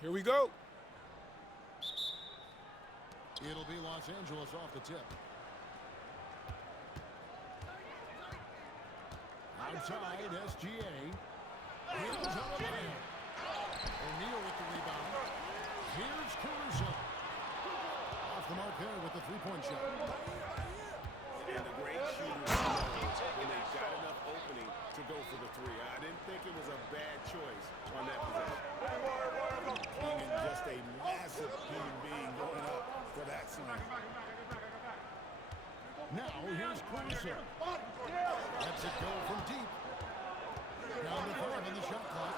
Here we go. It'll be Los Angeles off the tip. Outside, SGA. Here's Adebayo. O'Neal with the rebound. Here's Caruso. Off the mark there with the three-point shot. And the great shooters know when they got enough opening to go for the three. I didn't think it was a bad choice on that possession. Clingan, just a massive human being going up for that slam. Now here's Caruso. Lets it go from deep. Down to 5 on the shot clock.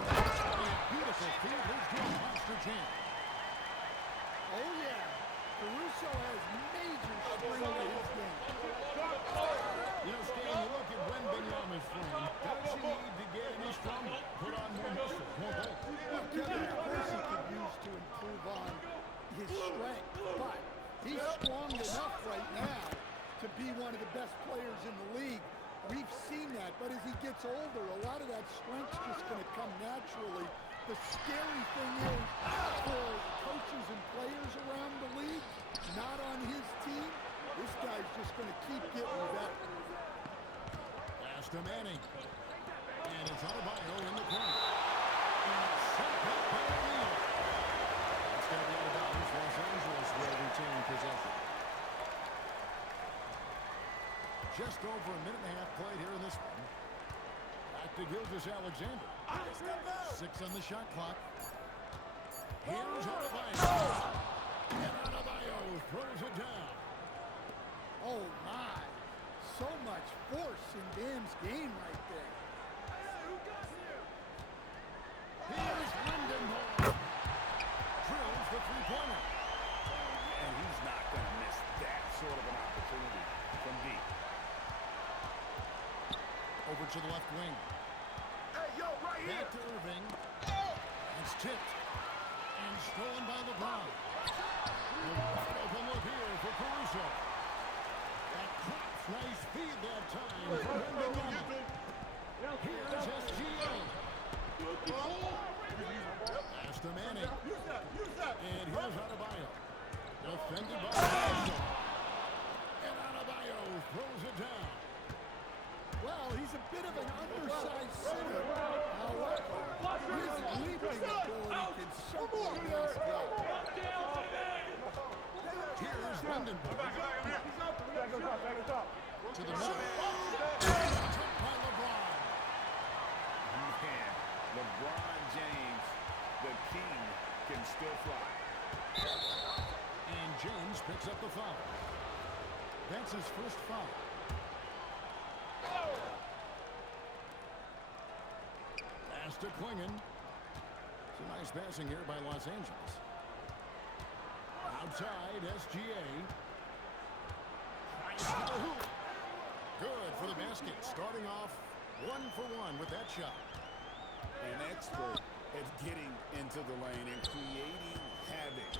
A beautiful feed leads to a monster jam. Oh, yeah. Caruso has major spring to his game. You know, Stan, you look at Wembanyama's frame. Does he need to get any stronger? Put on more muscle, more bulk. Well, Kevin, of course he could use to improve on his strength, but he's strong enough right now to be one of the best players in the league. We've seen that, but as he gets older, a lot of that strength's just going to come naturally. The scary thing is, for coaches and players around the league, not on his team, this guy's just going to keep getting better. Pass to Manning. And it's Adebayo in the corner. And set back by O'Neal. It's going to be out of bounds. Los Angeles will retain possession. Just over a minute and a half played here in this one. Back to Gilgeous-Alexander. 6 on the shot clock. Here's Adebayo. And Adebayo throws it down. Oh, my. So much force in Bam's game right there. Here's Lindenborg. Drills the three-pointer. And he's not going to miss that sort of an opportunity from deep. Over to the left wing. Hey, yo, right here. Back to Irving. It's tipped. And stolen by LeBron. Open look here for Caruso. That crops. Nice feed that time from Wembanyama. Here's SGA. Pass to Manning. And here's Adebayo. Defended by Caruso. And Adebayo throws it down. Well, he's a bit of an undersized center. However, his leaping ability can certainly be outstanding. Here's Lindenborg. To the middle. Took by LeBron. Man, LeBron James, the king, can still fly. And James picks up the foul. That's his first foul. Pass to Clingan. Some nice passing here by Los Angeles. Outside, SGA. Good for the basket. Starting off 1-for-1 with that shot. An expert at getting into the lane and creating havoc.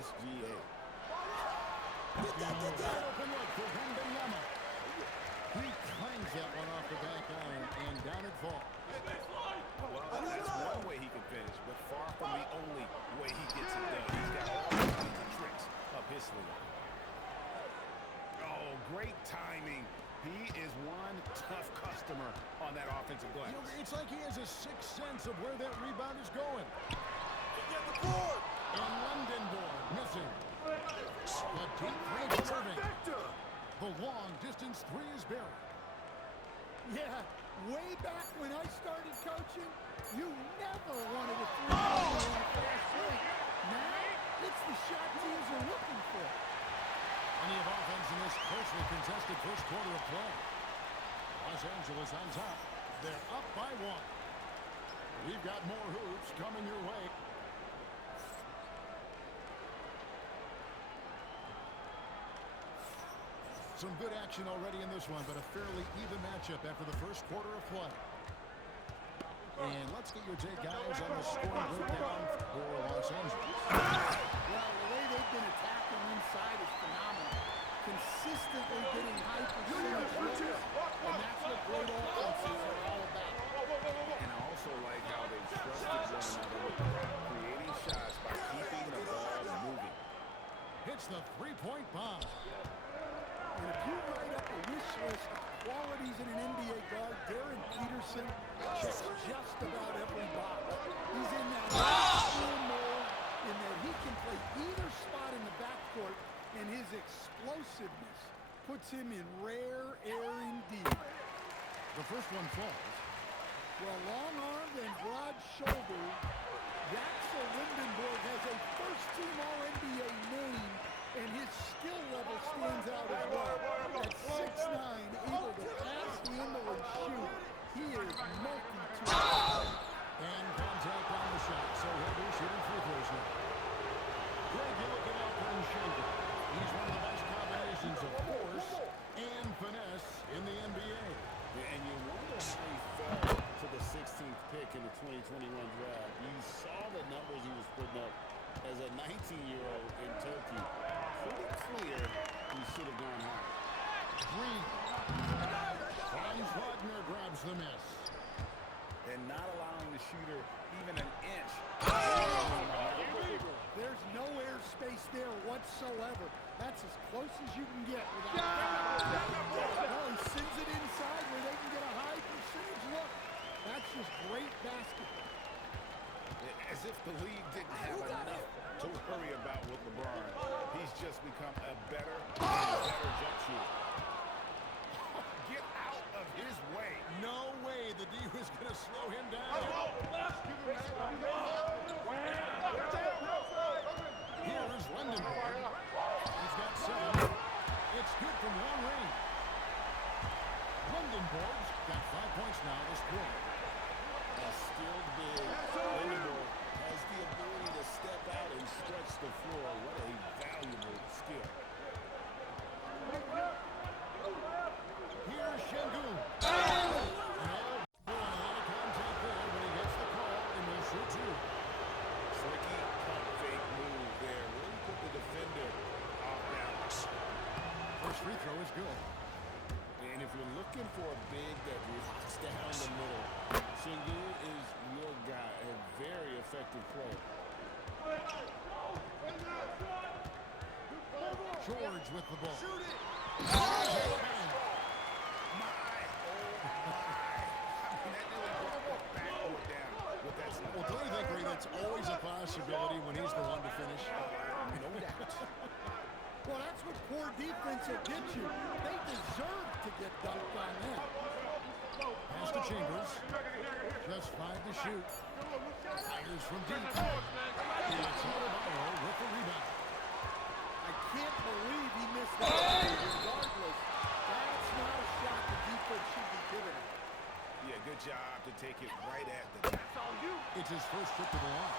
SGA. Open look for Wembanyama. He clangs that one off the back iron, and down it falls. Well, that's one way he can finish, but far from the only way he gets it done. He's got all kinds of tricks up his sleeve. Oh, great timing. He is one tough customer on that offensive glass. You know, it's like he has a sixth sense of where that rebound is going. Get the board. And Lindenborg missing. The deep three for Irving. The long distance three is buried. Yeah, way back when I started coaching, you never wanted a three-pointer on a fast break. Now, it's the shot teams are looking for. Plenty of offense in this closely contested first quarter of play. Los Angeles on top. They're up by 1. We've got more hoops coming your way. Some good action already in this one, but a fairly even matchup after the first quarter of play. And let's get your take, guys, on the scoring breakdown for Los Angeles. Well, the way they've been attacking inside is phenomenal. Consistently getting high percentage wins, and that's what great offenses are all about. And I also like how they trusted one another with the creative Peterson checks just about every box. He's in that extreme mold in that he can play either spot in the backcourt, and his explosiveness puts him in rare air indeed. The first one falls. Well, long-armed and broad-shouldered, Axel Lindenborg has a first-team All-NBA name, and his skill level stands out as well. At 6'9", able to pass, handle, and shoot, he is multi-tool. And contact on the shot, so he'll be shooting free throws now. Greg, you're looking out for Schengen. He's one of the best combinations of force and finesse in the NBA. Yeah, and you wonder how he fell to the 16th pick in the 2021 draft. You saw the numbers he was putting up as a 19-year-old in Turkey. Pretty clear he should have gone higher. Green. Franz Wagner grabs the miss. And not allowing the shooter even an inch. There's no airspace there whatsoever. That's as close as you can get without well, he sends it inside where they can get a high percentage look. That's just great basketball. As if the league didn't have enough to worry about with LeBron. He's just become a better jump shooter. Get out of his way. No way the D was going to slow him down. Here's Lindenborg. He's got 7. It's good from long range. Lindenborg's got 5 points now this quarter. A skilled big. Lindenborg has the ability to step out and stretch the floor. What a valuable skill. Here's Şengün. A lot of contact there, but he gets the call and will shoot 2. Tricky pump fake move there. Really put the defender off balance. First free throw is good. And if you're looking for a big that locks down the middle, Şengün is your guy. A very effective player. George with the ball. Shoot it! Well, don't you think, Ray, that's always a possibility when he's the one to finish? No doubt. Well, that's what poor defense will get you. They deserve to get dunked on them. Pass to Chambers. Just 5 to shoot. Fires from deep. It's Adebayo with the rebound. I can't believe he missed that. Regardless, that's not a shot the defense should be giving him. Yeah, good job to take it right at the top. It's his first trip to the line.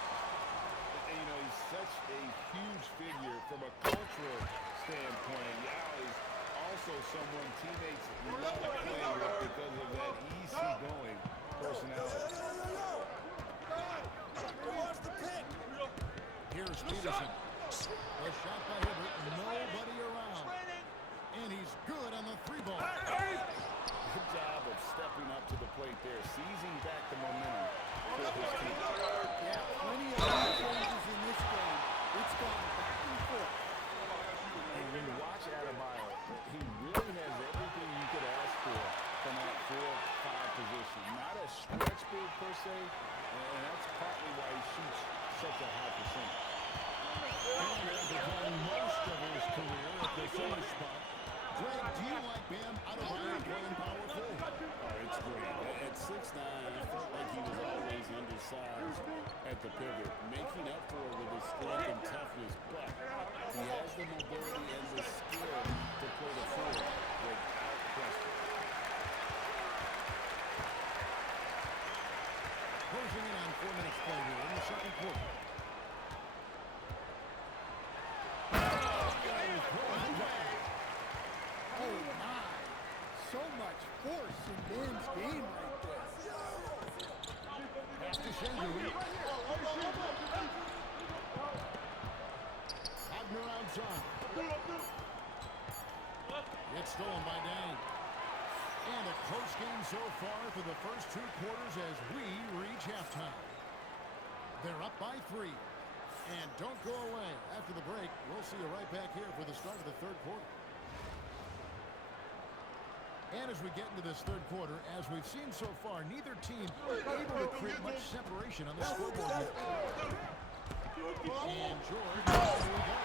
And, you know, he's such a huge figure from a cultural standpoint. Yao is also someone teammates love playing with because of that easygoing personality. Here's Peterson. A shot by Hibbert. Nobody around. And he's good on the 3 ball. Good job of stepping up to the plate there, seizing back the momentum for his team. Yeah, plenty of lead changes in this game. It's gone back and forth. And when you watch Adebayo, he really has everything you could ask for from that 4-5 position. Not a stretch big per se, and that's partly why he shoots such a high percentage. And has become most of his career at the center spot. Greg, do you like Bam Adebayo playing power forward? Oh, it's great. At 6'9", I felt like he was always undersized at the pivot, making up for it with his strength and toughness, but he has the mobility and the skill to play the forward without question. Closing in on 4 minutes play here in the second quarter. Oh, my. So much force in Bam's game right there. Pass to Şengün. Wagner outside. It's stolen by Dang. And a close game so far for the first 2 quarters as we reach halftime. They're up by 3. And don't go away. After the break, we'll see you right back here for the start of the third quarter. And as we get into this third quarter, as we've seen so far, neither team able to create much separation on the scoreboard yet. And George, here we go.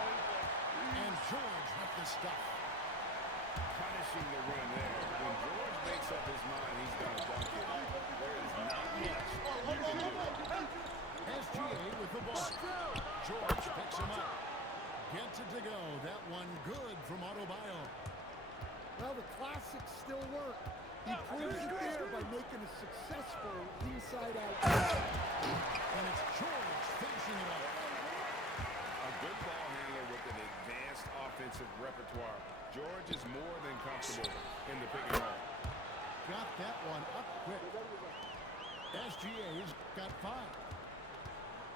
And George with the stuff. Punishing the rim there. When George makes up his mind, he's going to dunk it. There is not much you can do. SGA with the ball. George picks him up. Gets it to go. That one good from Adebayo. Well, the classics still work. He proves it there by making a successful inside-out. And it's George finishing it up. A good ball handler with an advanced offensive repertoire. George is more than comfortable in the pick and roll. Got that one up quick. SGA's got 5.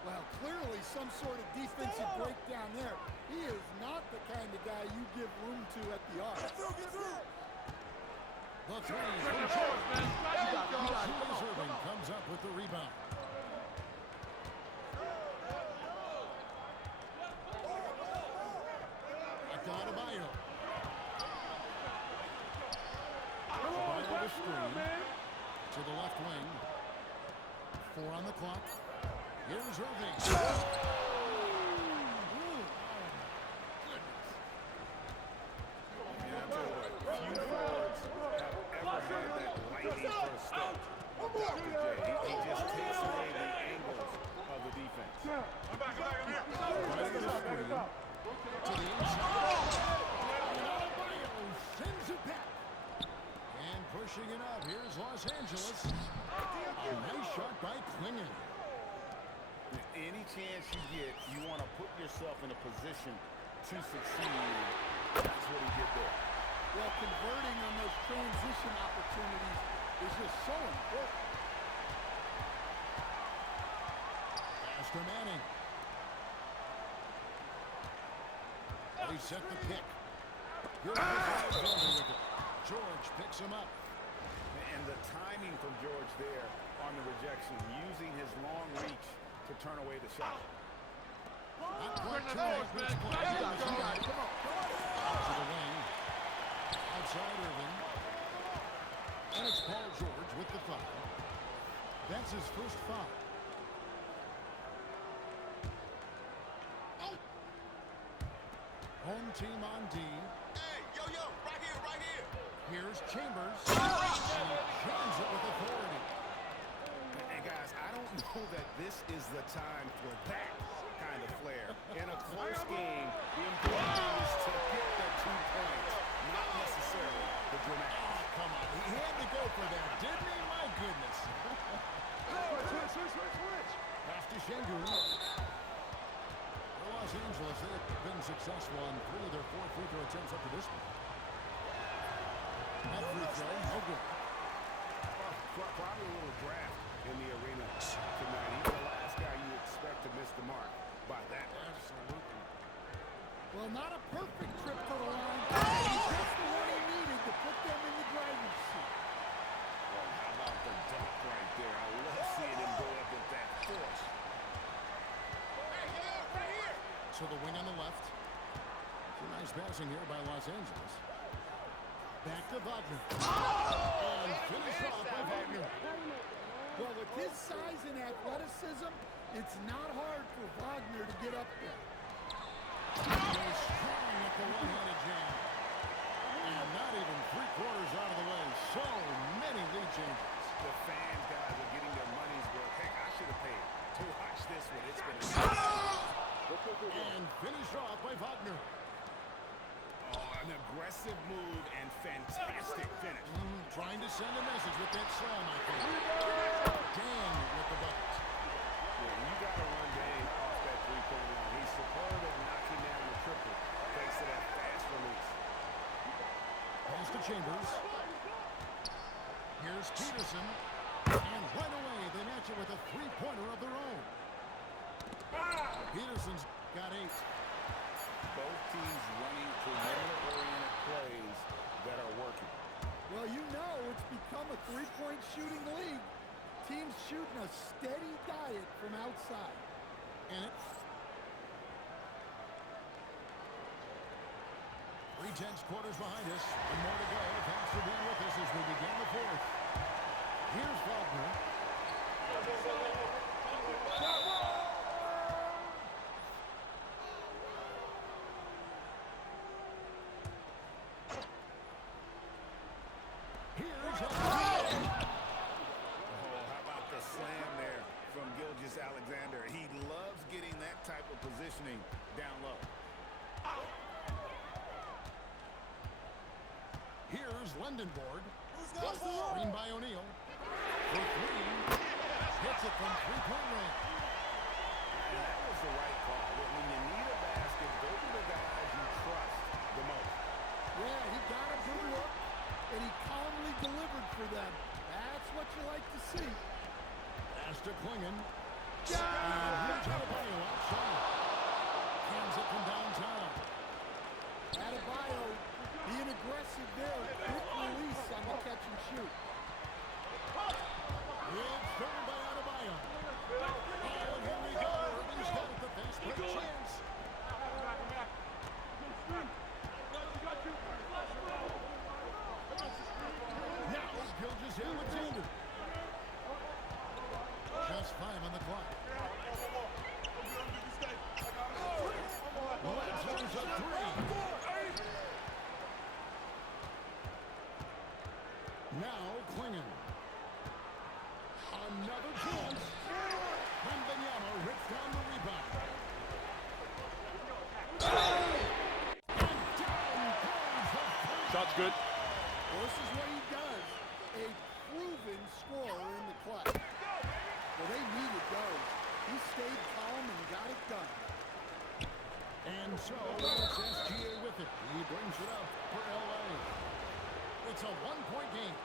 Well, clearly some sort of defensive breakdown there. He is not the kind of guy you give room to at the arc. The three from George. Julius Irving comes up with the rebound. Back to Adebayo. Adebayo the screen. To the left wing. 4 on the clock. Here's Irving. He just takes away the angles of the defense. Right to the screen. To the inside. And Adebayo sends it back. And pushing it up. Here's Los Angeles. A nice shot by Klingon. Any chance you get, you want to put yourself in a position to succeed. That's what he did there. Well, converting on those transition opportunities is just so important. Master Manning. They set the pick. Good with it. George picks him up. And the timing from George there on the rejection, using his long reach to turn away the shot. Not quite too late. Out to the wing. Outside Irving. And it's Paul George with the foul. That's his first foul. Home team on D. Hey, yo, right here. Here's Chambers. And he jams it with authority. And guys, I don't know that this is the time for that kind of flair. In a close game, the important thing is to get the 2 points, not necessarily the dramatic. Oh, come on. He had to go for that, didn't he? My goodness. Pass to Şengün. Los Angeles, they have been successful on 3 of their 4 free throw attempts up to this point. That free throw, no good. Probably a little draft in the arena tonight. He's the last guy you expect to miss the mark by that. Absolutely. Well, not a perfect trip to the line. He's just the one he needed to put them in the driver's seat. Well, how about the dunk right there? I love seeing him go up with that force. To the wing on the left. Some nice passing here by Los Angeles. Back to Wagner. And finish off by Wagner. Well, with his size and athleticism, it's not hard for Wagner to get up there. He's strong at the one-handed jam. And not even 3/4 out of the way. So many lead changes. The fans, guys, are getting their money's worth. Heck, I should have paid to watch this one. It's been And finished off by Wagner. an aggressive move and fantastic finish. Trying to send a message with that slam, I think. Dan with the bucket. Yeah, you got to run Dame off that three-point line. He's superb at knocking down the triple thanks to that fast release. Pass to Chambers. Here's Peterson. And right away, they match it with a three-pointer of their own. Peterson's got 8. Both teams running perimeter-oriented plays that are working. Well, you know it's become a three-point shooting league. Teams shooting a steady diet from outside. And it. 3 tense quarters behind us, and more to go. Thanks for being with us as we begin the fourth. Here's Wagner. Here's How about the slam there from Gilgeous-Alexander? He loves getting that type of positioning down low. Here's Lendenborg. Screen by O'Neal. For three. Hits it from three-point range. That was the right call. When you need a basket, go to the guys you trust the most. Yeah, he got a good look, and he calmly delivered for them. That's what you like to see. Pass to Klingon. And here's Adebayo outside. Cans it from downtown. Adebayo being aggressive there. Quick release on the catch and shoot. It's thrown by Adebayo. And here we go. Irving's got it. The fast break chance. Now Gilgeous-Alexander. Just 5 on the clock. Lazarus a three. Now Klingon. Another chance. Wembanyama rips down the rebound. And down goes the first. Shot's good. Well, this is what he does. A proven scorer in the clutch. Well, they needed those. He stayed calm and got it done. And so it's SGA with it. He brings it up for LA. It's a one-point game.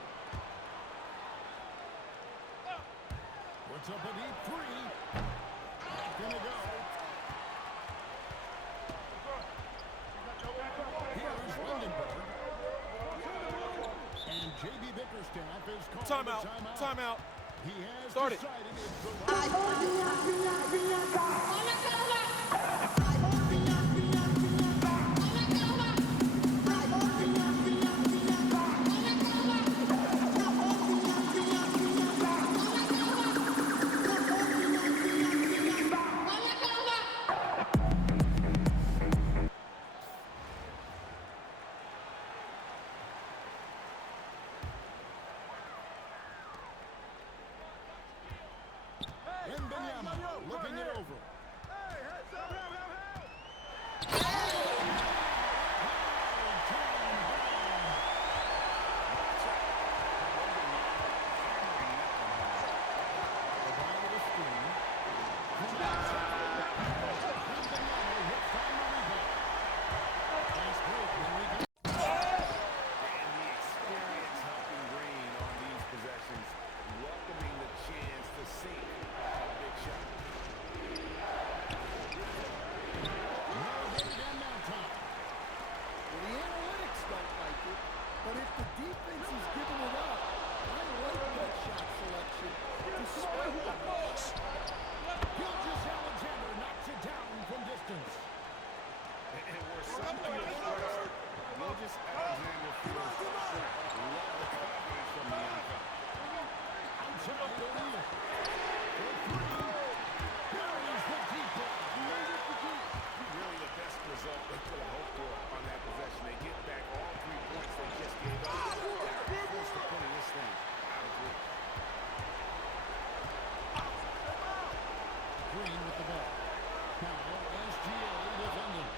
Puts up a deep three. Not gonna go. Here's Lendenborg. And J.B. Bickerstaff is calling Timeout. timeout. Timeout. He has Start it. decided it's the Wembanyama looking it over. Now, SGA defending.